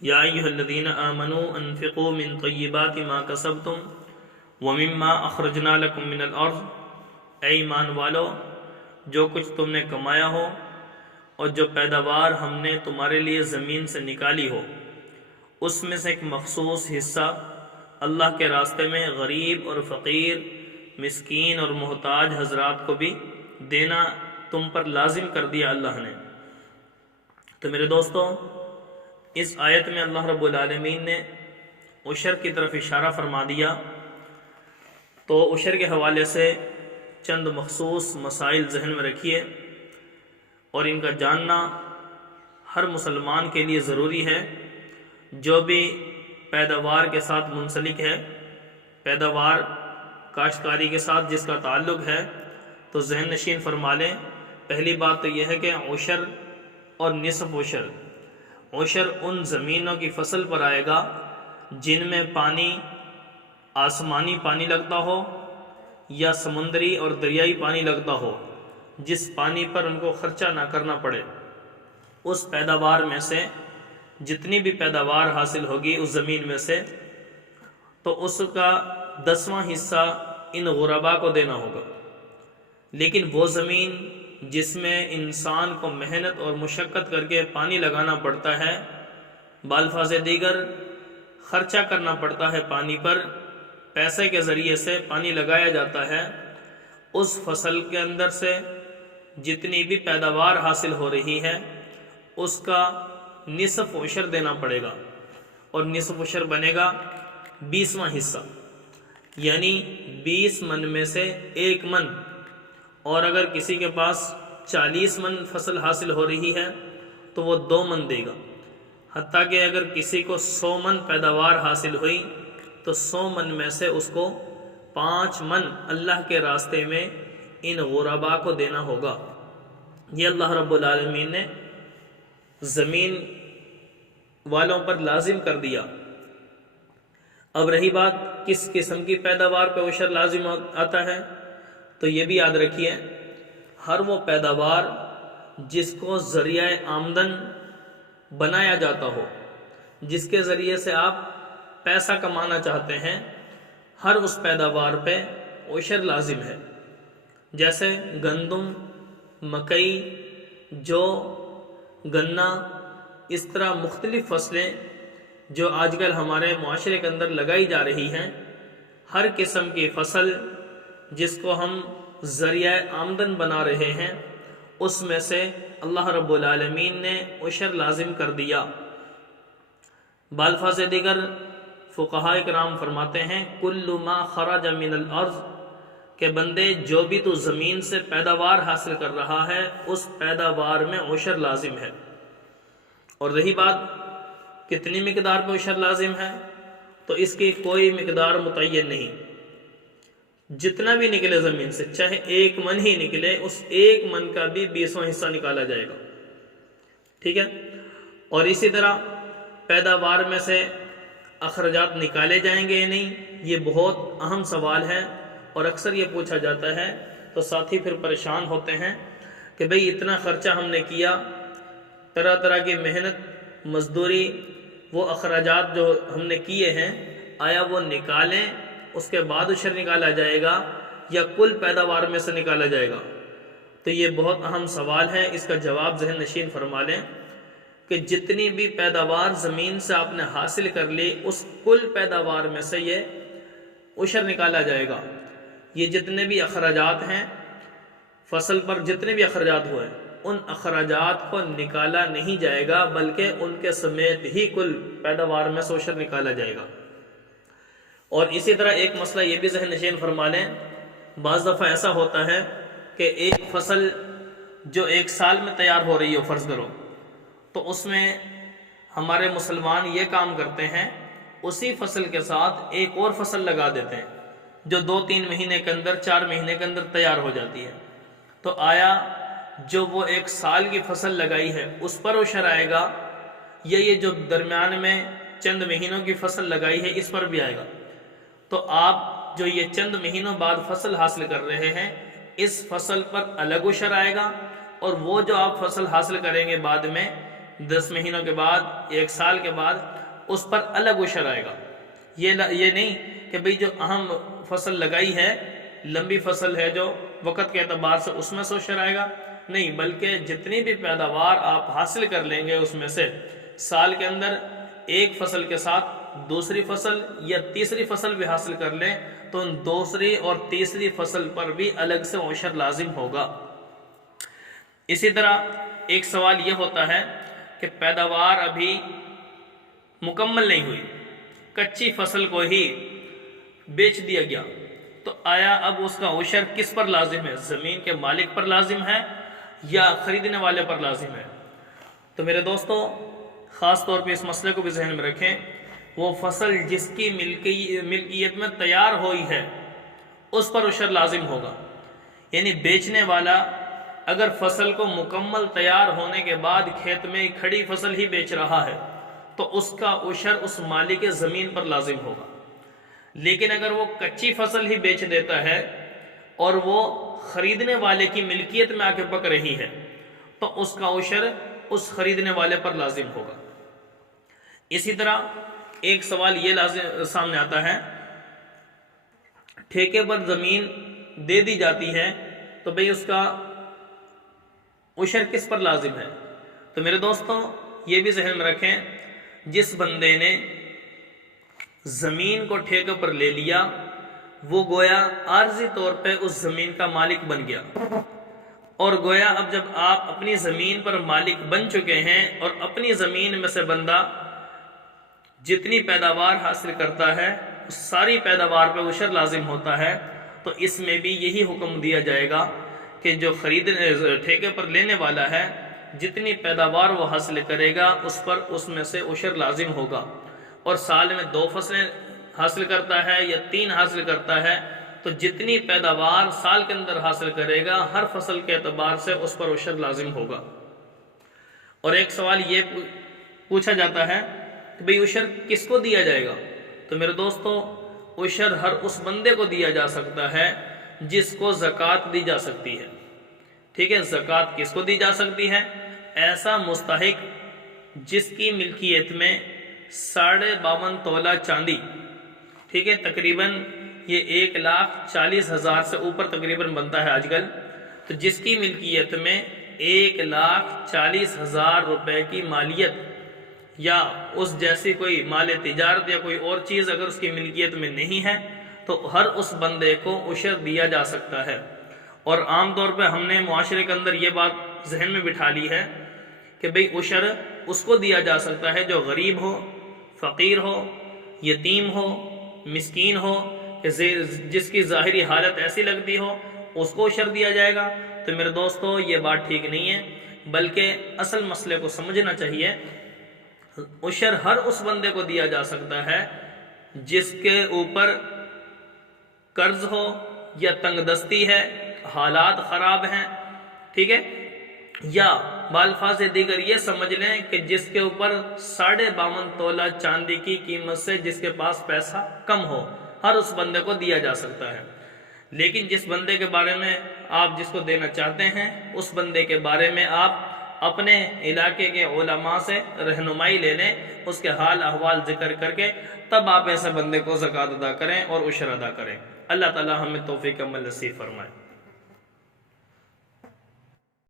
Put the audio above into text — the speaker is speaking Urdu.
یا ایھا الذین آمنوا انفقوا من طیبات ما کسبتم ومما اخرجنا لکم من الارض، اے ایمان والو جو کچھ تم نے کمایا ہو اور جو پیداوار ہم نے تمہارے لیے زمین سے نکالی ہو، اس میں سے ایک مخصوص حصہ اللہ کے راستے میں غریب اور فقیر، مسکین اور محتاج حضرات کو بھی دینا تم پر لازم کر دیا اللہ نے۔ تو میرے دوستوں، اس آیت میں اللہ رب العالمین نے عشر کی طرف اشارہ فرما دیا، تو عشر کے حوالے سے چند مخصوص مسائل ذہن میں رکھیے، اور ان کا جاننا ہر مسلمان کے لیے ضروری ہے جو بھی پیداوار کے ساتھ منسلک ہے، پیداوار کاشتکاری کے ساتھ جس کا تعلق ہے، تو ذہن نشین فرما لیں۔ پہلی بات تو یہ ہے کہ عشر اور نصف عشر، عشر ان زمینوں کی فصل پر آئے گا جن میں پانی، آسمانی پانی لگتا ہو یا سمندری اور دریائی پانی لگتا ہو، جس پانی پر ان کو خرچہ نہ کرنا پڑے۔ اس پیداوار میں سے جتنی بھی پیداوار حاصل ہوگی اس زمین میں سے، تو اس کا 10واں حصہ ان غرباء کو دینا ہوگا۔ لیکن وہ زمین جس میں انسان کو محنت اور مشقت کر کے پانی لگانا پڑتا ہے، بالفاظ دیگر خرچہ کرنا پڑتا ہے پانی پر، پیسے کے ذریعے سے پانی لگایا جاتا ہے، اس فصل کے اندر سے جتنی بھی پیداوار حاصل ہو رہی ہے اس کا نصف عشر دینا پڑے گا، اور نصف عشر بنے گا 20واں حصہ، یعنی 20 من میں سے 1 من۔ اور اگر کسی کے پاس 40 من فصل حاصل ہو رہی ہے تو وہ 2 من دے گا، حتیٰ کہ اگر کسی کو 100 من پیداوار حاصل ہوئی تو 100 من میں سے اس کو 5 من اللہ کے راستے میں ان غرباء کو دینا ہوگا۔ یہ اللہ رب العالمین نے زمین والوں پر لازم کر دیا۔ اب رہی بات کس قسم کی پیداوار پہ عشر لازم آتا ہے، تو یہ بھی یاد رکھیے، ہر وہ پیداوار جس کو ذریعہ آمدن بنایا جاتا ہو، جس کے ذریعے سے آپ پیسہ کمانا چاہتے ہیں، ہر اس پیداوار پہ عشر لازم ہے۔ جیسے گندم، مکئی، جو، گنا، اس طرح مختلف فصلیں جو آج کل ہمارے معاشرے کے اندر لگائی جا رہی ہیں، ہر قسم کی فصل جس کو ہم ذریعہ آمدن بنا رہے ہیں، اس میں سے اللہ رب العالمین نے عشر لازم کر دیا۔ بالفاظ دیگر فقہاء کرام فرماتے ہیں کل ما خرج من الارض، کہ بندے جو بھی تو زمین سے پیداوار حاصل کر رہا ہے اس پیداوار میں عشر لازم ہے۔ اور رہی بات کتنی مقدار پہ عشر لازم ہے، تو اس کی کوئی مقدار متعین نہیں، جتنا بھی نکلے زمین سے، چاہے 1 من ہی نکلے، اس 1 من کا بھی 20واں حصہ نکالا جائے گا، ٹھیک ہے۔ اور اسی طرح پیداوار میں سے اخراجات نکالے جائیں گے یا نہیں، یہ بہت اہم سوال ہے، اور اکثر یہ پوچھا جاتا ہے، تو ساتھی پھر پریشان ہوتے ہیں کہ بھئی اتنا خرچہ ہم نے کیا، طرح طرح کی محنت، مزدوری، وہ اخراجات جو ہم نے کیے ہیں، آیا وہ نکالیں اس کے بعد عشر نکالا جائے گا یا کل پیداوار میں سے نکالا جائے گا؟ تو یہ بہت اہم سوال ہے، اس کا جواب ذہن نشین فرما لیں کہ جتنی بھی پیداوار زمین سے آپ نے حاصل کر لی، اس کل پیداوار میں سے یہ عشر نکالا جائے گا۔ یہ جتنے بھی اخراجات ہیں فصل پر، جتنے بھی اخراجات ہوئے، ان اخراجات کو نکالا نہیں جائے گا، بلکہ ان کے سمیت ہی کل پیداوار میں سے عشر نکالا جائے گا۔ اور اسی طرح ایک مسئلہ یہ بھی ذہن نشین فرما لیں، بعض دفعہ ایسا ہوتا ہے کہ ایک فصل جو 1 سال میں تیار ہو رہی ہو، فرض کرو، تو اس میں ہمارے مسلمان یہ کام کرتے ہیں، اسی فصل کے ساتھ ایک اور فصل لگا دیتے ہیں جو 2-3 مہینے کے اندر، 4 مہینے کے اندر تیار ہو جاتی ہے۔ تو آیا جو وہ 1 سال کی فصل لگائی ہے اس پر عشر آئے گا، یا یہ جو درمیان میں چند مہینوں کی فصل لگائی ہے اس پر بھی آئے گا؟ تو آپ جو یہ چند مہینوں بعد فصل حاصل کر رہے ہیں، اس فصل پر الگ عشر آئے گا، اور وہ جو آپ فصل حاصل کریں گے بعد میں، 10 مہینوں کے بعد 1 سال کے بعد اس پر الگ عشر آئے گا۔ یہ نہیں کہ بھئی جو اہم فصل لگائی ہے، لمبی فصل ہے جو وقت کے اعتبار سے اس میں سے عشر آئے گا، نہیں، بلکہ جتنی بھی پیداوار آپ حاصل کر لیں گے اس میں سے سال کے اندر ایک فصل کے ساتھ دوسری فصل یا تیسری فصل بھی حاصل کر لیں تو ان دوسری اور تیسری فصل پر بھی الگ سے عشر لازم ہوگا۔ اسی طرح ایک سوال یہ ہوتا ہے کہ پیداوار ابھی مکمل نہیں ہوئی، کچی فصل کو ہی بیچ دیا گیا، تو آیا اب اس کا عشر کس پر لازم ہے؟ زمین کے مالک پر لازم ہے یا خریدنے والے پر لازم ہے؟ تو میرے دوستو، خاص طور پہ اس مسئلے کو بھی ذہن میں رکھیں، وہ فصل جس کی ملکیت میں تیار ہوئی ہے اس پر عشر لازم ہوگا۔ یعنی بیچنے والا اگر فصل کو مکمل تیار ہونے کے بعد کھیت میں کھڑی فصل ہی بیچ رہا ہے تو اس کا عشر اس مالک زمین پر لازم ہوگا، لیکن اگر وہ کچی فصل ہی بیچ دیتا ہے اور وہ خریدنے والے کی ملکیت میں آ کے پک رہی ہے تو اس کا عشر اس خریدنے والے پر لازم ہوگا۔ اسی طرح ایک سوال یہ سامنے آتا ہے، ٹھیکے پر زمین دے دی جاتی ہے تو بھئی اس کا عشر کس پر لازم ہے؟ تو میرے دوستوں، یہ بھی ذہن میں رکھیں، جس بندے نے زمین کو ٹھیکے پر لے لیا وہ گویا عارضی طور پہ اس زمین کا مالک بن گیا، اور گویا اب جب آپ اپنی زمین پر مالک بن چکے ہیں اور اپنی زمین میں سے بندہ جتنی پیداوار حاصل کرتا ہے اس ساری پیداوار پہ عشر لازم ہوتا ہے، تو اس میں بھی یہی حکم دیا جائے گا کہ جو ٹھیکے پر لینے والا ہے جتنی پیداوار وہ حاصل کرے گا اس میں سے عشر لازم ہوگا، اور سال میں 2 فصلیں حاصل کرتا ہے یا 3 حاصل کرتا ہے تو جتنی پیداوار سال کے اندر حاصل کرے گا ہر فصل کے اعتبار سے اس پر عشر لازم ہوگا۔ اور ایک سوال یہ پوچھا جاتا ہے کہ بھئی عشر کس کو دیا جائے گا؟ تو میرے دوستو، عشر ہر اس بندے کو دیا جا سکتا ہے جس کو زکوٰۃ دی جا سکتی ہے۔ ٹھیک ہے، زکوٰۃ کس کو دی جا سکتی ہے؟ ایسا مستحق جس کی ملکیت میں 52.5 تولہ چاندی، ٹھیک ہے، تقریباً یہ 1,40,000 سے اوپر تقریباً بنتا ہے آج کل، تو جس کی ملکیت میں 1,40,000 روپے کی مالیت یا اس جیسی کوئی مال تجارت یا کوئی اور چیز اگر اس کی ملکیت میں نہیں ہے تو ہر اس بندے کو عشر دیا جا سکتا ہے۔ اور عام طور پہ ہم نے معاشرے کے اندر یہ بات ذہن میں بٹھا لی ہے کہ بھئی عشر اس کو دیا جا سکتا ہے جو غریب ہو، فقیر ہو، یتیم ہو، مسکین ہو، جس کی ظاہری حالت ایسی لگتی ہو اس کو عشر دیا جائے گا۔ تو میرے دوستو، یہ بات ٹھیک نہیں ہے، بلکہ اصل مسئلے کو سمجھنا چاہیے۔ عشر ہر اس بندے کو دیا جا سکتا ہے جس کے اوپر قرض ہو یا تنگ دستی ہے، حالات خراب ہیں، ٹھیک ہے، یا بالفاظ دیگر یہ سمجھ لیں کہ جس کے اوپر 52.5 تولہ چاندی کی قیمت سے جس کے پاس پیسہ کم ہو، ہر اس بندے کو دیا جا سکتا ہے۔ لیکن جس بندے کے بارے میں آپ جس کو دینا چاہتے ہیں اس بندے کے بارے میں آپ اپنے علاقے کے علماء سے رہنمائی لے لیں، اس کے حال احوال ذکر کر کے تب آپ ایسے بندے کو زکوٰۃ ادا کریں اور عشر ادا کریں۔ اللہ تعالی ہمیں توفیق عمل نصیب فرمائے۔